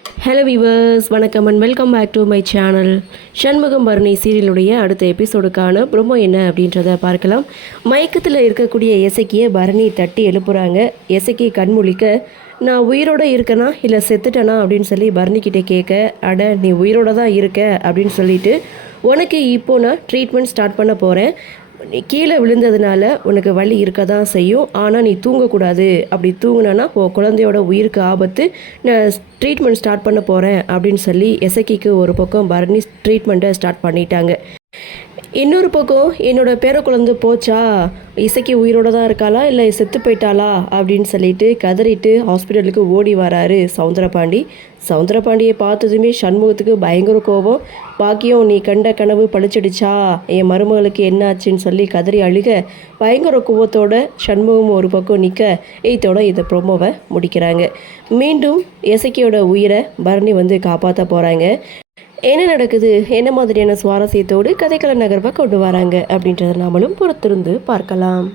Hello viewers, வணக்கம் and welcome back to my channel. Shanmugam Bharani சீரியலுடைய அடுத்த எபிசோடுக்கான ப்ரோமோ என்ன அப்படின்றத பார்க்கலாம். மயக்கத்தில் இருக்கக்கூடிய இசக்கியை பரணி தட்டி எழுப்புறாங்க. இசக்கி கண்முழிக்க, நான் உயிரோடு இருக்கேனா இல்லை செத்துட்டேனா அப்படின்னு சொல்லி பரணிக்கிட்டே கேட்க, அட நீ உயிரோடு தான் இருக்க அப்படின்னு சொல்லிட்டு, உனக்கு இப்போ நான் ட்ரீட்மெண்ட் ஸ்டார்ட் பண்ண போகிறேன். நீ கீழே விழுந்ததுனால உனக்கு வலி இருக்க தான் செய்யும், ஆனால் நீ தூங்கக்கூடாது. அப்படி தூங்கினா உன் குழந்தையோட உயிருக்கு ஆபத்து. நான் ட்ரீட்மெண்ட் ஸ்டார்ட் பண்ண போகிறேன் அப்படின்னு சொல்லி எசக்கிக்கு ஒரு பக்கம் பரணி ட்ரீட்மெண்ட்டை ஸ்டார்ட் பண்ணிட்டாங்க. இன்னொரு பக்கம் என்னோடய பேர குழந்தை போச்சா, இசைக்கு உயிரோடு தான் இருக்காளா இல்லை செத்து போயிட்டாளா அப்படின்னு சொல்லிட்டு கதறிட்டு ஹாஸ்பிட்டலுக்கு ஓடி வராரு சவுந்தரபாண்டி. சவுந்தரபாண்டியை பார்த்ததுமே சண்முகத்துக்கு பயங்கர கோபம். பாக்கியம், நீ கண்ட கனவு பழிச்சிடுச்சா, என் மருமகளுக்கு என்னாச்சுன்னு சொல்லி கதறி அழுக பயங்கர கோபத்தோட சண்முகம் ஒரு பக்கம் நிற்க, இதோட இந்த ப்ரோமோவை முடிக்கிறாங்க. மீண்டும் இசைக்கியோட உயிரை பரணி காப்பாற்ற போகிறாங்க. என்ன நடக்குது, என்ன மாதிரியான சுவாரஸ்யத்தோடு கதைக்கள நகர்வை கொண்டு வராங்க அப்படின்றத நாமளும் பொறுத்திருந்து பார்க்கலாம்.